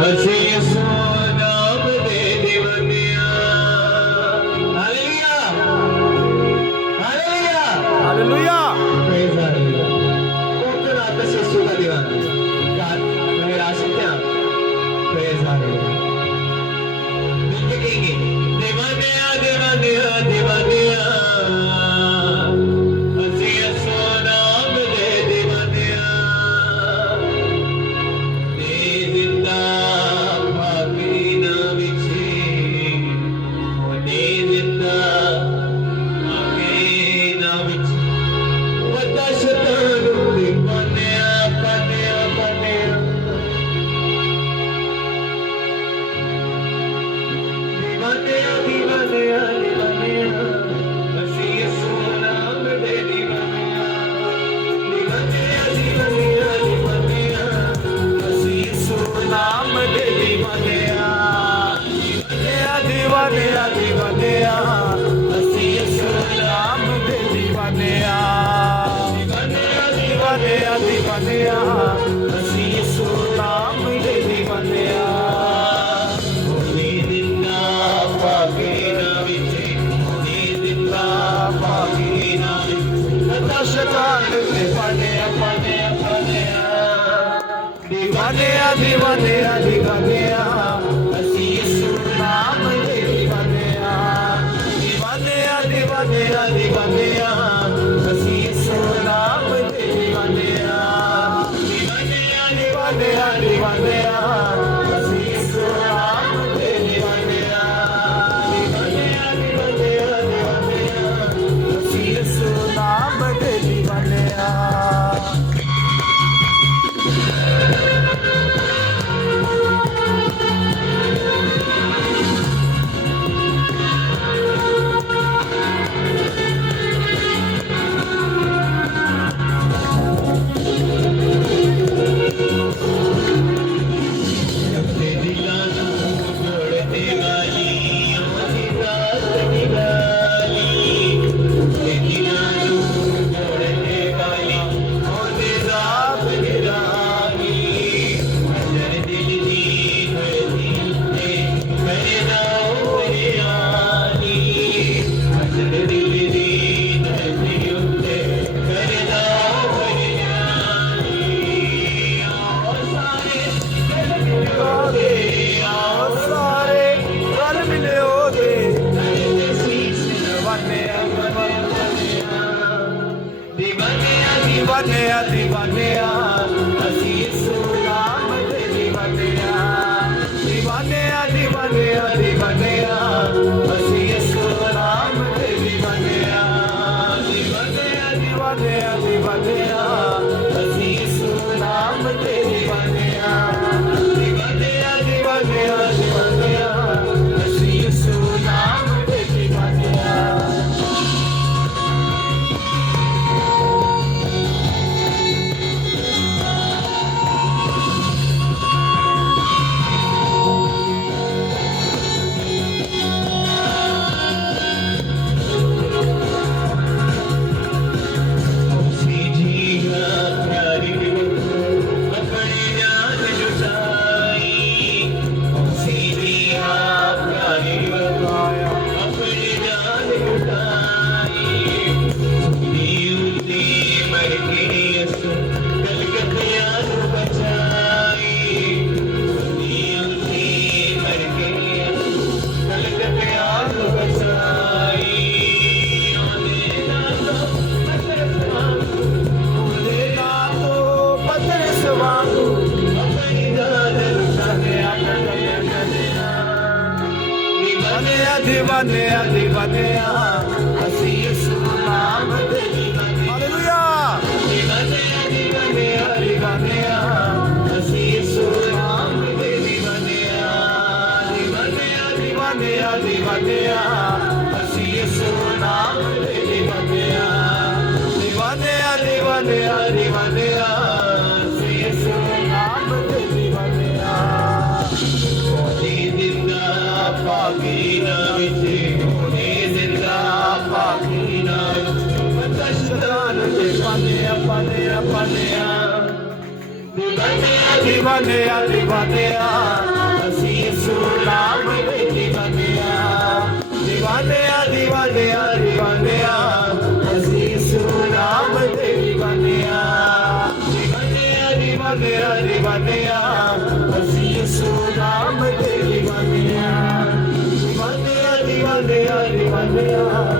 ਅਸੀਂ ਸੋ ਨਾਮ ਦੇ دیਵਾਨਿਆਂ। Hallelujah hallelujah hallelujah. Praise hallelujah. कौन तो रात से यीशु का दीवाना God मेरे आशिक हैं प्रेज हालेलुया। मिलके कहेंगे दीवानिया दीवानिया दीवानिया ਅਸੀਂ ਸੋ ਨਾਮ ਦੇ دیਵਾਨਿਆਂ। ਇਹ ਜ਼ਿੰਦਾ ਪਾਪੀ ਨਾ ਵਿਛੇ ਉਹਨੇ ਜ਼ਿੰਦਾ ਪਾਪੀ ਨਾ ਵਿਛੇ ਵੱਡਾ ਸ਼ੈਤਾਨ ਦੇ ਪਾਨਿਆ ਪਾਨਿਆ ਪਾਨਿਆ ਦੀਵਾਨਿਆ ਦੀਵਾਨਿਆ ਦੀਵਾਨਿਆ ਅਸੀਂ ਯਿਸੂ ਨਾਮ ਦੇ ਦੀਵਾਨਿਆਂ। ਦੀਵਾਨਿਆ ਦੀਵਾਨਿਆ ਦੀਵਾਨਿਆ ਅਸੀਂ ਯਿਸੂ ਨਾਮ ਦੇ ਦੀਵਾਨਿਆਂ। ਦੀਵਾਨਿਆ ਦੀਵਾਨਿਆ ਅਸੀਂ ਯਿਸੂ ਨਾਮ ਦੇ ਦੀਵਾਨਿਆਂ। ਦੀਵਾਨਿਆ ਦੀਵਾਨਿਆ ਅਸੀਂ ਯਿਸੂ ਨਾਮ ਦੇ ਦੀਵਾਨਿਆਂ। ਉਹਨੇ ਦਿੱਤਾ ਪਾਪੀ ਨਾ ਵਿਛੇ ਉਹਨੇ ਦਿੱਤਾ ਪਾਪੀ ਨਾ ਵਿਛੇ ਵੱਡਾ ਸ਼ੈਤਾਨ ਦੇ ਪਾਨਿਆ ਪਾਨਿਆ ਪਾਨਿਆ ਦੀਵਾਨਿਆ ਦੀਵਾਨਿਆ ਦੀਵਾਨਿਆ ਅਸੀਂ ਯਿਸੂ ਨਾਮ ਦੇ ਦੀਵਾਨਿਆਂ। ਦੀਵਾਨਿਆ ਦੀਵਾਨਿਆ ਦੀਵਾਨਿਆ ਅਸੀਂ ਯਿਸੂ ਨਾਮ ਦੇ ਦੀਵਾਨਿਆਂ। ਦੀਵਾਨਿਆ ਦੀਵਾਨਿਆ ਦੀਵਾਨਿਆ ਅਸੀਂ ਯਿਸੂ ਨਾਮ ਦੇ ਦੀਵਾਨਿਆਂ। ਦੀਵਾਨਿਆ ਦੀਵਾਨਿਆ ਦੀਵਾਨਿਆ ਅਸੀਂ ਯਿਸੂ ਨਾਮ ਦੇ ਦੀਵਾਨਿਆਂ। अपने दिलों को जोड़ने वाली अपनी रात निकाली। अपने दिलों को जोड़ने वाली अपनी रात निकाली। अजर दिल दी है दिल पे मेरे नाम हरियाली। अजर दिल दी है दिल पे मेरे नाम हरियाली। और सारे ਸਾਰੇ ਰਲ ਮਿਲੇ ਉਹਦੇ ਦੀਵਾਨਿਆਂ ਦੀਵਾਨਿਆਂ ਅਸੀਂ ਯਿਸੂ ਨਾਮ ਦੇ ਦੀਵਾਨਿਆਂ। ਦੀਵਾਨਿਆਂ ਦੀਵਾਨਿਆਂ ਦੀਵਾਨਿਆਂ ਅਸੀਂ ਯਿਸੂ ਨਾਮ ਦੇ ਦੀਵਾਨਿਆਂ। ਦੀਵਾਨਿਆਂ ਦੀਵਾਨਿਆਂ ਦੀਵਾਨਿਆਂ ਅਸੀਂ ਯਿਸੂ ਨਾਮ ਦੇ ਦੀਵਾਨਿਆਂ। ਦੀਵਾਨਿਆਂ ਦੀਵਾਨਿਆਂ ਦੀਵਾਨਿਆਂ ਅਸੀਂ ਯਿਸੂ ਨਾਮ ਦੇ ਦੀਵਾਨਿਆਂ। उसी जीना प्यारी अपनी जान जुटाई। उसी जीना प्यारी अपनी जान जुटाई। दी मर के यसु कलकतिया बचाई। दी मर के यसु कलकतिया बचाई। ਉਹਦੇ ਨਾਂ ਤੋਂ ਪਤਰਸ ਵਾਂਗੂ अपनी जान ਦੀਵਾਨਿਆਂ ਦੀਵਾਨਿਆਂ ਦੀਵਾਨਿਆਂ ਅਸੀਂ ਯਿਸੂ ਨਾਮ ਦੇ ਦੀਵਾਨੇ। ਹਾਲੇਲੂਇਆ। ਦੀਵਾਨਿਆਂ ਦੀਵਾਨਿਆਂ ਦੀਵਾਨਿਆਂ ਅਸੀਂ ਯਿਸੂ ਨਾਮ ਦੇ ਦੀਵਾਨਿਆਂ। ਦੀਵਾਨਿਆਂ ਦੀਵਾਨਿਆਂ ਦੀਵਾਨਿਆਂ ਅਸੀਂ ਯਿਸੂ ਨਾਮ ਦੇ ਦੀਵਾਨਿਆਂ। ਦੀਵਾਨਿਆਂ ਦੀਵਾਨਿਆਂ ਦੀਵਾਨਿਆਂ ਅਸੀਂ ਯਿਸੂ ਨਾਮ ਦੇ ਦੀਵਾਨਿਆਂ। ਉਹਨੇ ਜ਼ਿੰਦਾ ਪਾਪੀ ਨਾ ਵਿਛੇ ਉਹਨੇ ਜ਼ਿੰਦਾ ਪਾਪੀ ਨਾ ਵਿਛੇ ਵੱਡਾ ਸ਼ੈਤਾਨ ਦੇ ਪਾਨਿਆ ਪਾਨਿਆ ਪਾਨਿਆ। ਦੀਵਾਨਿਆਂ ਦੀਵਾਨਿਆਂ ਦੀਵਾਨਿਆਂ दीवानिया दीवानिया ਅਸੀਂ ਯਿਸੂ ਨਾਮ ਦੇ دیਵਾਨੇ ਆ दीवानिया दीवानिया दीवानिया